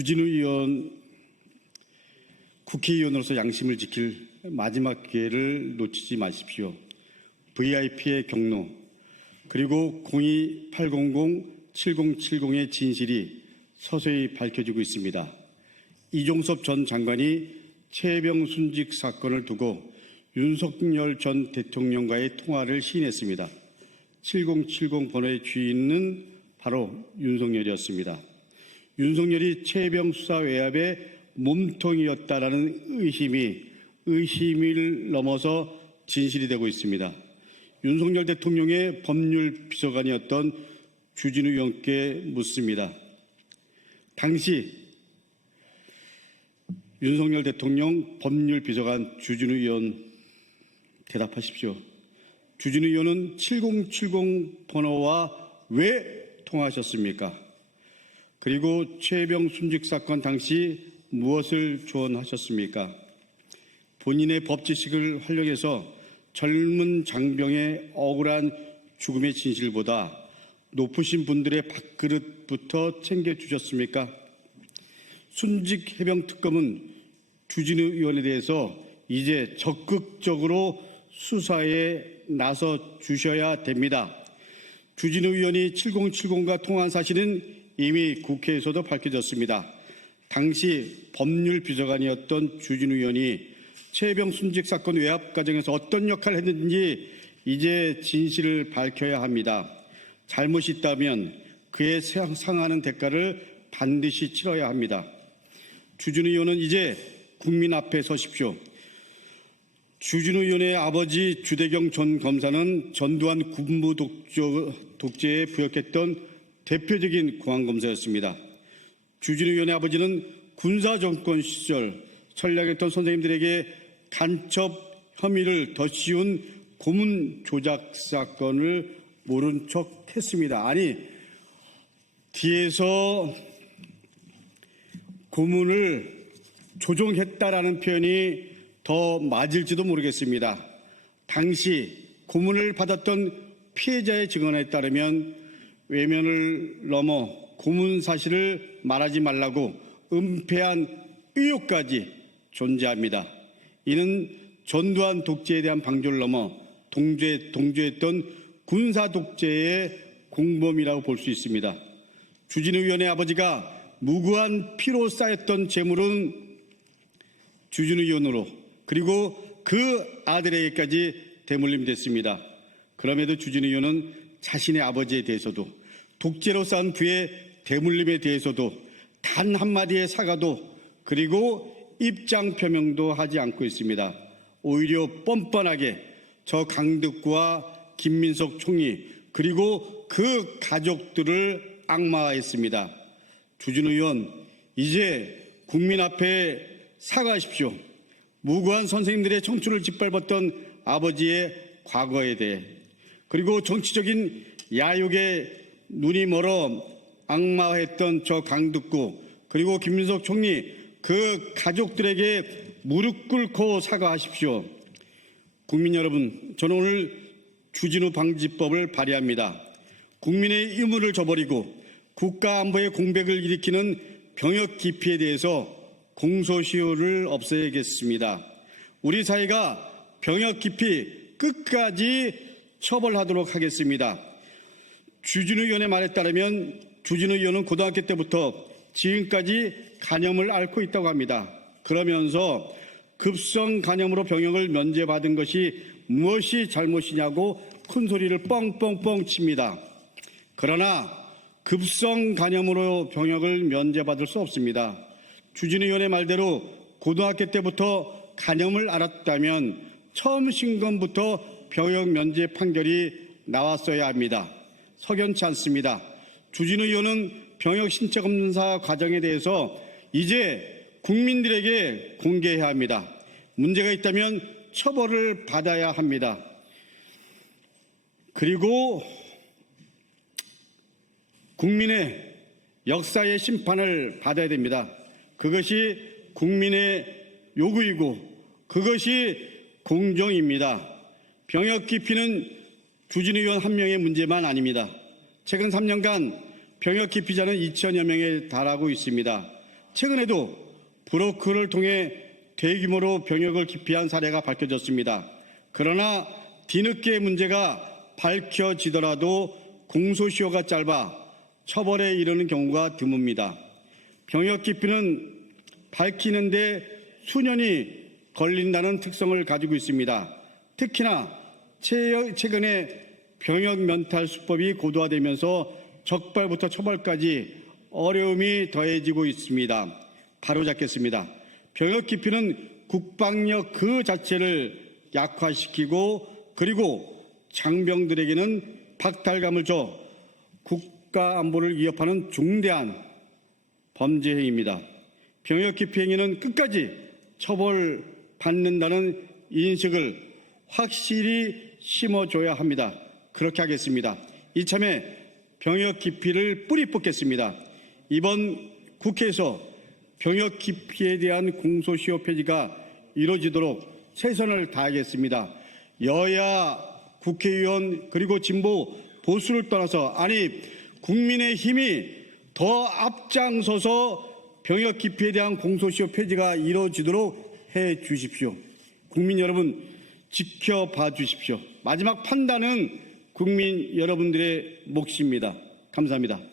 주진우 의원 국회의원으로서 양심을 지킬 마지막 기회를 놓치지 마십시오. VIP의 경로 그리고 02-800-7070의 진실이 서서히 밝혀지고 있습니다. 이종섭 전 장관이 최혜병 순직 사건을 두고 윤석열 전 대통령과의 통화를 시인했습니다. 7070 번호의 주인은 바로 윤석열이었습니다. 윤석열이 최혜병 수사 외압의 몸통이었다라는 의심을 넘어서 진실이 되고 있습니다. 윤석열 대통령의 법률 비서관이었던 주진우 의원께 묻습니다. 당시 윤석열 대통령 법률 비서관 주진우 의원 대답하십시오. 주진우 의원은 7070 번호와 왜 통화하셨습니까? 그리고 최혜병 순직 사건 당시 무엇을 조언하셨습니까? 본인의 법 지식을 활용해서 젊은 장병의 억울한 죽음의 진실보다 높으신 분들의 밥그릇부터 챙겨주셨습니까? 순직 해병 특검은 주진우 의원에 대해서 이제 적극적으로 수사에 나서 주셔야 됩니다. 주진우 의원이 7070과 통화한 사실은 이미 국회에서도 밝혀졌습니다. 당시 법률 비서관이었던 주진우 의원이 최혜병 순직 사건 외압 과정에서 어떤 역할을 했는지 이제 진실을 밝혀야 합니다. 잘못이 있다면 그에 상하는 대가를 반드시 치러야 합니다. 주진우 의원은 이제 국민 앞에 서십시오. 주진우 의원의 아버지 주대경 전 검사는 전두환 군부 독재에 부역했던 대표적인 공안검사였습니다. 주진우 의원의 아버지는 군사정권 시절 전략했던 선생님들에게 간첩 혐의를 더 씌운 고문 조작 사건을 모른 척 했습니다. 아니, 뒤에서 고문을 조종했다라는 표현이 더 맞을지도 모르겠습니다. 당시 고문을 받았던 피해자의 증언에 따르면 외면을 넘어 고문 사실을 말하지 말라고 은폐한 의혹까지 존재합니다. 이는 전두환 독재에 대한 방조를 넘어 동조했던 군사 독재의 공범이라고 볼 수 있습니다. 주진우 의원의 아버지가 무고한 피로 쌓였던 재물은 주진우 의원으로 그리고 그 아들에게까지 대물림됐습니다. 그럼에도 주진우 의원은 자신의 아버지에 대해서도 독재로 쌓은 부의 대물림에 대해서도 단 한마디의 사과도 그리고 입장 표명도 하지 않고 있습니다. 오히려 뻔뻔하게 저 강덕구와 김민석 총리 그리고 그 가족들을 악마화했습니다. 주진우 의원, 이제 국민 앞에 사과하십시오. 무고한 선생님들의 청춘을 짓밟았던 아버지의 과거에 대해 그리고 정치적인 야욕에 눈이 멀어 악마화했던 저 강덕구 그리고 김민석 총리 그 가족들에게 무릎 꿇고 사과하십시오. 국민 여러분, 저는 오늘 주진우 방지법을 발의합니다. 국민의 의문을 저버리고 국가안보의 공백을 일으키는 병역 기피에 대해서 공소시효를 없애야겠습니다. 우리 사회가 병역 기피 끝까지 처벌하도록 하겠습니다. 주진우 의원의 말에 따르면 주진우 의원은 고등학교 때부터 지금까지 간염을 앓고 있다고 합니다. 그러면서 급성 간염으로 병역을 면제받은 것이 무엇이 잘못이냐고 큰 소리를 뻥뻥뻥 칩니다. 그러나 급성 간염으로 병역을 면제받을 수 없습니다. 주진우 의원의 말대로 고등학교 때부터 간염을 앓았다면 처음 신검부터 병역 면제 판결이 나왔어야 합니다. 석연치 않습니다. 주진우 의원은 병역 신체 검사 과정에 대해서 이제 국민들에게 공개해야 합니다. 문제가 있다면 처벌을 받아야 합니다. 그리고 국민의 역사의 심판을 받아야 됩니다. 그것이 국민의 요구이고 그것이 공정입니다. 병역 기피는 주진우 의원 한 명의 문제만 아닙니다. 최근 3년간 병역 기피자는 2천여 명에 달하고 있습니다. 최근에도 브로커를 통해 대규모로 병역을 기피한 사례가 밝혀졌습니다. 그러나 뒤늦게 문제가 밝혀지더라도 공소시효가 짧아 처벌에 이르는 경우가 드뭅니다. 병역 기피는 밝히는데 수년이 걸린다는 특성을 가지고 있습니다. 특히나 최근에 병역 면탈 수법이 고도화되면서 적발부터 처벌까지 어려움이 더해지고 있습니다. 바로잡겠습니다. 병역 기피는 국방력 그 자체를 약화시키고 그리고 장병들에게는 박탈감을 줘 국가 안보를 위협하는 중대한 범죄 행위입니다. 병역 기피 행위는 끝까지 처벌받는다는 인식을 확실히 심어줘야 합니다. 그렇게 하겠습니다. 이참에 병역 기피를 뿌리 뽑겠습니다. 이번 국회에서 병역 기피에 대한 공소시효 폐지가 이루어지도록 최선을 다하겠습니다. 여야 국회의원 그리고 진보 보수를 떠나서 국민의힘이 더 앞장서서 병역 기피에 대한 공소시효 폐지가 이루어지도록 해 주십시오. 국민 여러분 지켜봐 주십시오. 마지막 판단은 국민 여러분들의 몫입니다. 감사합니다.